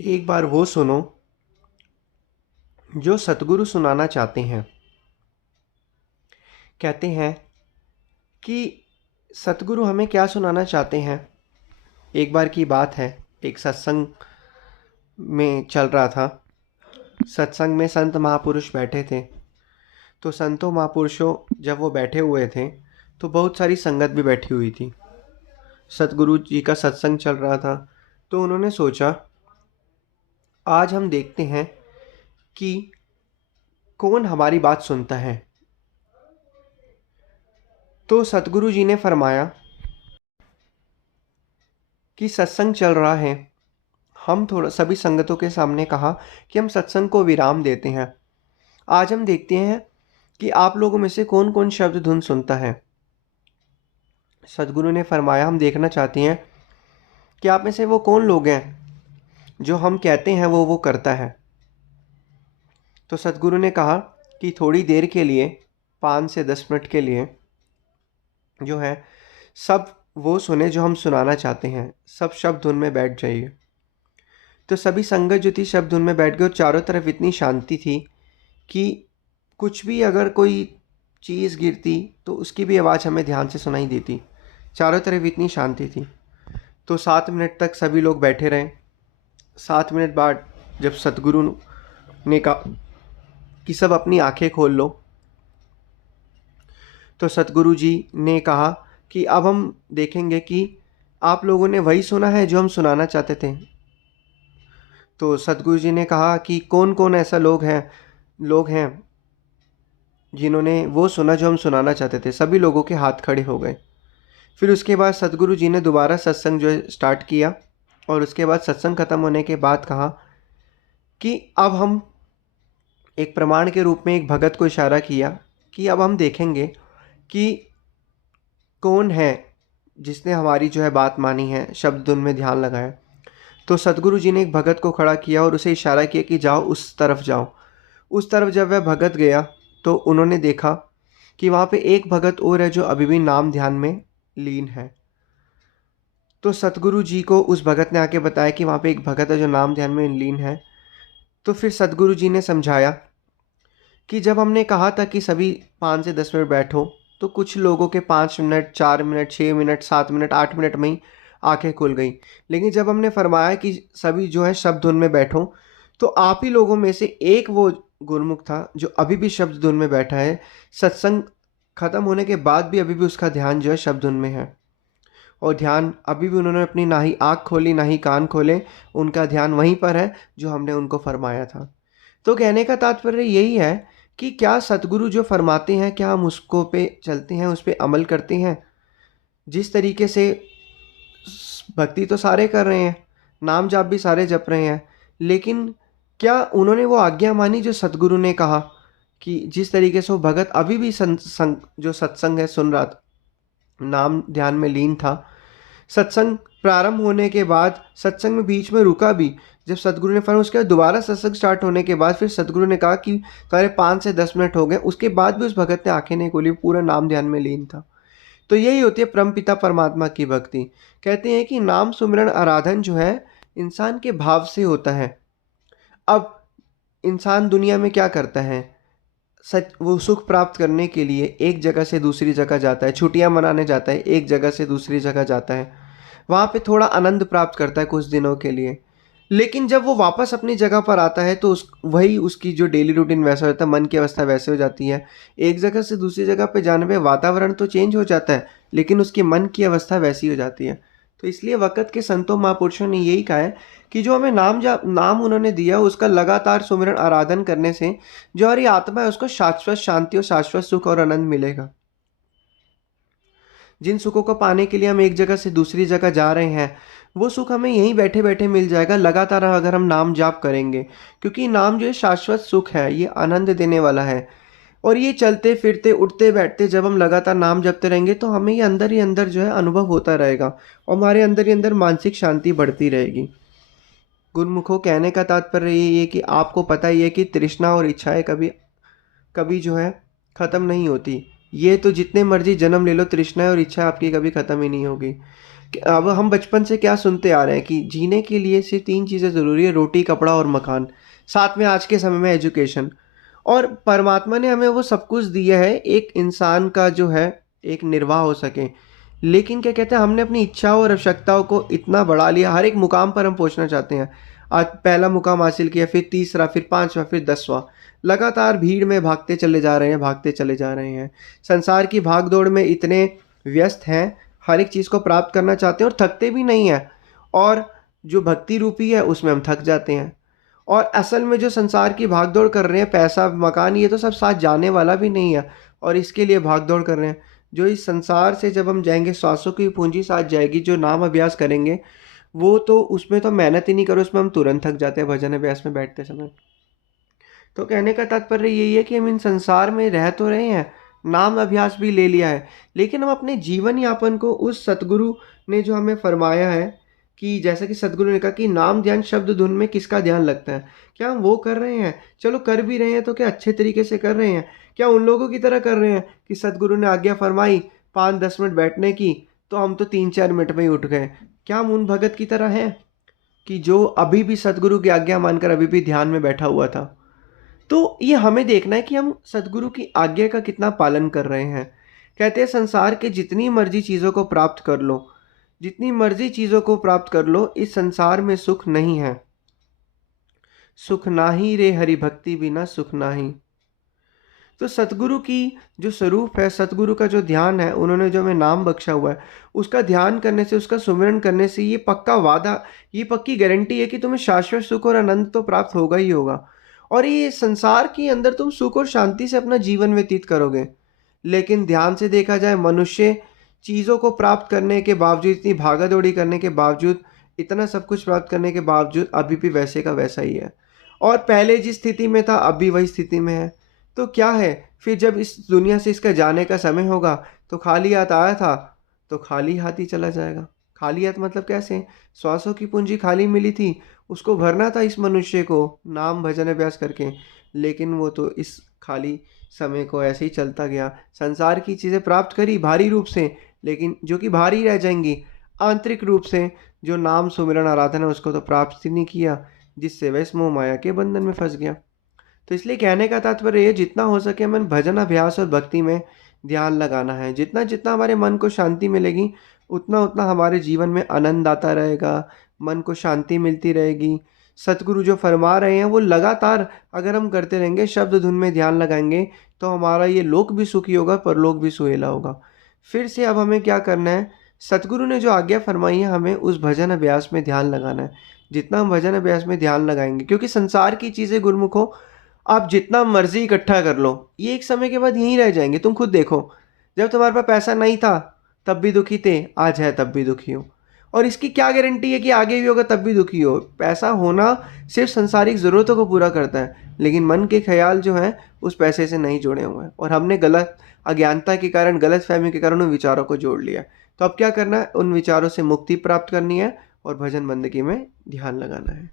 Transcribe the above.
एक बार वो सुनो जो सतगुरु सुनाना चाहते हैं। कहते हैं कि सतगुरु हमें क्या सुनाना चाहते हैं। एक बार की बात है, एक सत्संग में चल रहा था। सत्संग में संत महापुरुष बैठे थे। तो संतों महापुरुषों जब वो बैठे हुए थे तो बहुत सारी संगत भी बैठी हुई थी। सतगुरु जी का सत्संग चल रहा था। तो उन्होंने सोचा आज हम देखते हैं कि कौन हमारी बात सुनता है। तो सतगुरु जी ने फरमाया कि सत्संग चल रहा है। हम थोड़ा सभी संगतों के सामने कहा कि हम सत्संग को विराम देते हैं। आज हम देखते हैं कि आप लोगों में से कौन कौन शब्द धुन सुनता है। सतगुरु ने फरमाया हम देखना चाहते हैं कि आप में से वो कौन लोग हैं जो हम कहते हैं वो करता है। तो सतगुरु ने कहा कि थोड़ी देर के लिए 5 से 10 मिनट के लिए जो है सब वो सुने जो हम सुनाना चाहते हैं। सब शब्द धुन में बैठ जाइए। तो सभी संगत जो थी शब्द धुन में बैठ गए और चारों तरफ इतनी शांति थी कि कुछ भी अगर कोई चीज़ गिरती तो उसकी भी आवाज़ हमें ध्यान से सुनाई देती। चारों तरफ इतनी शांति थी। तो 7 मिनट तक सभी लोग बैठे रहे। 7 मिनट बाद जब सतगुरु ने कहा कि सब अपनी आंखें खोल लो, तो सतगुरु जी ने कहा कि अब हम देखेंगे कि आप लोगों ने वही सुना है जो हम सुनाना चाहते थे। तो सतगुरु जी ने कहा कि कौन कौन ऐसा लोग हैं जिन्होंने वो सुना जो हम सुनाना चाहते थे। सभी लोगों के हाथ खड़े हो गए। फिर उसके बाद सतगुरु जी ने दोबारा सत्संग जो है स्टार्ट किया और उसके बाद सत्संग खत्म होने के बाद कहा कि अब हम एक प्रमाण के रूप में एक भगत को इशारा किया कि अब हम देखेंगे कि कौन है जिसने हमारी जो है बात मानी है, शब्द धुन में ध्यान लगाया। तो सतगुरु जी ने एक भगत को खड़ा किया और उसे इशारा किया कि जाओ उस तरफ जाओ। उस तरफ जब वह भगत गया तो उन्होंने देखा कि वहाँ पे एक भगत और है जो अभी भी नाम ध्यान में लीन है। तो सतगुरु जी को उस भगत ने आके बताया कि वहाँ पे एक भगत है जो नाम ध्यान में लीन है। तो फिर सतगुरु जी ने समझाया कि जब हमने कहा था कि सभी 5 से 10 मिनट बैठो तो कुछ लोगों के 5 minute, 4 minute, 6 minute, 7 minute, 8 minute में ही आंखें खुल गई। लेकिन जब हमने फरमाया कि सभी जो है शब्द धुन में बैठो तो आप ही लोगों में से एक वो गुरमुख था जो अभी भी शब्द धुन में बैठा है। सत्संग खत्म होने के बाद भी अभी भी उसका ध्यान जो है शब्द धुन में है और ध्यान अभी भी उन्होंने अपनी ना ही आँख खोली ना ही कान खोले। उनका ध्यान वहीं पर है जो हमने उनको फरमाया था। तो कहने का तात्पर्य यही है कि क्या सतगुरु जो फरमाते हैं क्या हम उसको पे चलते हैं, उस पे अमल करते हैं। जिस तरीके से भक्ति तो सारे कर रहे हैं, नाम जाप भी सारे जप रहे हैं, लेकिन क्या उन्होंने वो आज्ञा मानी जो सतगुरु ने कहा कि जिस तरीके से वो भगत अभी भी जो सत्संग है सुन रहा था, नाम ध्यान में लीन था। सत्संग प्रारंभ होने के बाद सत्संग में बीच में रुका भी। जब सतगुरु ने फरमाया उसके बाद दोबारा सत्संग स्टार्ट होने के बाद फिर सतगुरु ने कहा कि सारे 5 से 10 मिनट हो गए। उसके बाद भी उस भगत ने आंखें नहीं खोली, पूरा नाम ध्यान में लीन था। तो यही होती है परमपिता परमात्मा की भक्ति। कहते हैं कि नाम सुमिरन आराधन जो है इंसान के भाव से होता है। अब इंसान दुनिया में क्या करता है, सच वो सुख प्राप्त करने के लिए एक जगह से दूसरी जगह जाता है, छुट्टियां मनाने जाता है, एक जगह से दूसरी जगह जाता है, वहाँ पे थोड़ा आनंद प्राप्त करता है कुछ दिनों के लिए। लेकिन जब वो वापस अपनी जगह पर आता है तो वही उसकी जो डेली रूटीन वैसा होता है, मन की अवस्था वैसे हो जाती है। एक जगह से दूसरी जगह पे जाने पे वातावरण तो चेंज हो जाता है लेकिन उसके मन की अवस्था वैसी हो जाती है। तो इसलिए वक़्त के संतों महापुरुषों ने यही कहा है कि जो हमें नाम उन्होंने दिया उसका लगातार सुमिरन आराधन करने से जो हमारी आत्मा है उसको शाश्वत शांति और शाश्वत सुख और आनंद मिलेगा। जिन सुखों को पाने के लिए हम एक जगह से दूसरी जगह जा रहे हैं वो सुख हमें यहीं बैठे बैठे मिल जाएगा लगातार अगर हम नाम जाप करेंगे। क्योंकि नाम जो है शाश्वत सुख है, ये आनंद देने वाला है। और ये चलते फिरते उठते बैठते जब हम लगातार नाम जपते रहेंगे तो हमें ये अंदर ही अंदर जो है अनुभव होता रहेगा और हमारे अंदर ही अंदर मानसिक शांति बढ़ती रहेगी। गुरुमुखों कहने का तात्पर्य यही है कि आपको पता ही है कि तृष्णा और इच्छाएं कभी कभी जो है ख़त्म नहीं होती। ये तो जितने मर्जी जन्म ले लो तृष्णा और इच्छा आपकी कभी ख़त्म ही नहीं होगी। अब हम बचपन से क्या सुनते आ रहे हैं कि जीने के लिए सिर्फ 3 चीज़ें ज़रूरी है, रोटी, कपड़ा और मकान। साथ में आज के समय में एजुकेशन। और परमात्मा ने हमें वो सब कुछ दिया है एक इंसान का जो है एक निर्वाह हो सके। लेकिन क्या कहते हैं, हमने अपनी इच्छाओं और आवश्यकताओं को इतना बढ़ा लिया, हर एक मुकाम पर हम पहुंचना चाहते हैं। आज पहला मुकाम हासिल किया, फिर तीसरा, फिर पांचवा, फिर 10वां। लगातार भीड़ में भागते चले जा रहे हैं, भागते चले जा रहे हैं। संसार की भाग दौड़ में इतने व्यस्त हैं, हर एक चीज़ को प्राप्त करना चाहते हैं और थकते भी नहीं हैं। और जो भक्ति रूपी है उसमें हम थक जाते हैं। और असल में जो संसार की भागदौड़ कर रहे हैं, पैसा, मकान, ये तो सब साथ जाने वाला भी नहीं है, और इसके लिए भागदौड़ कर रहे हैं। जो इस संसार से जब हम जाएंगे, श्वासों की पूंजी साथ जाएगी। जो नाम अभ्यास करेंगे वो तो उसमें तो मेहनत ही नहीं करो, उसमें हम तुरंत थक जाते हैं भजन अभ्यास में बैठते समय। तो कहने का तात्पर्य यही है कि हम इन संसार में रह तो रहे हैं, नाम अभ्यास भी ले लिया है, लेकिन हम अपने जीवन यापन को उस सतगुरु ने जो हमें फरमाया है कि जैसा कि सतगुरु ने कहा कि नाम ध्यान शब्द धुन में किसका ध्यान लगता है, क्या हम वो कर रहे हैं? चलो कर भी रहे हैं तो क्या अच्छे तरीके से कर रहे हैं? क्या उन लोगों की तरह कर रहे हैं कि सतगुरु ने आज्ञा फरमाई 5-10 मिनट बैठने की तो हम तो 3-4 मिनट में ही उठ गए? क्या हम उन भगत की तरह हैं कि जो अभी भी सतगुरु की आज्ञा मानकर अभी भी ध्यान में बैठा हुआ था? तो ये हमें देखना है कि हम सदगुरु की आज्ञा का कितना पालन कर रहे हैं। कहते हैं संसार के जितनी मर्जी चीज़ों को प्राप्त कर लो, जितनी मर्जी चीज़ों को प्राप्त कर लो, इस संसार में सुख नहीं है। सुख नाही रे हरि भक्ति बिना सुख नाही। तो सतगुरु की जो स्वरूप है, सतगुरु का जो ध्यान है, उन्होंने जो हमें नाम बख्शा हुआ है, उसका ध्यान करने से, उसका सुमिरन करने से ये पक्का वादा, ये पक्की गारंटी है कि तुम्हें शाश्वत सुख और आनंद तो प्राप्त होगा ही होगा। और ये संसार के अंदर तुम सुख और शांति से अपना जीवन व्यतीत करोगे। लेकिन ध्यान से देखा जाए, मनुष्य चीज़ों को प्राप्त करने के बावजूद, इतनी भागा दौड़ी करने के बावजूद, इतना सब कुछ प्राप्त करने के बावजूद अभी भी वैसे का वैसा ही है। और पहले जिस स्थिति में था अभी वही स्थिति में है। तो क्या है फिर, जब इस दुनिया से इसका जाने का समय होगा तो खाली हाथ आया था तो खाली हाथ ही चला जाएगा। खाली हाथ मतलब कैसे? श्वासों की पूंजी खाली मिली थी, उसको भरना था इस मनुष्य को नाम भजन अभ्यास करके, लेकिन वो तो इस खाली समय को ऐसे ही चलता गया। संसार की चीज़ें प्राप्त करी भारी रूप से, लेकिन जो कि भारी रह जाएंगी। आंतरिक रूप से जो नाम सुमिरन आराधना उसको तो प्राप्त ही नहीं किया, जिससे वह इस मोह माया के बंधन में फंस गया। तो इसलिए कहने का तात्पर्य ये, जितना हो सके हमें भजन अभ्यास और भक्ति में ध्यान लगाना है। जितना जितना हमारे मन को शांति मिलेगी, उतना उतना हमारे जीवन में आनंद आता रहेगा, मन को शांति मिलती रहेगी। सतगुरु जो फरमा रहे हैं वो लगातार अगर हम करते रहेंगे, शब्द धुन में ध्यान लगाएंगे, तो हमारा ये लोक भी सुखी होगा, परलोक भी सुहेला होगा। फिर से अब हमें क्या करना है, सतगुरु ने जो आज्ञा फरमाई है, हमें उस भजन अभ्यास में ध्यान लगाना है। जितना हम भजन अभ्यास में ध्यान लगाएंगे, क्योंकि संसार की चीज़ें गुरुमुखो आप जितना मर्जी इकट्ठा कर लो, ये एक समय के बाद यहीं रह जाएंगे। तुम खुद देखो, जब तुम्हारे पास पैसा नहीं था तब भी दुखी थे, आज है तब भी दुखी हो। और इसकी क्या गारंटी है कि आगे भी होगा तब भी दुखी हो? पैसा होना सिर्फ संसारिक ज़रूरतों को पूरा करता है, लेकिन मन के ख्याल जो हैं उस पैसे से नहीं जुड़े हुए हैं, और हमने गलत अज्ञानता के कारण, गलत फहमी के कारण उन विचारों को जोड़ लिया। तो अब क्या करना है, उन विचारों से मुक्ति प्राप्त करनी है और भजन बंदगी में ध्यान लगाना है।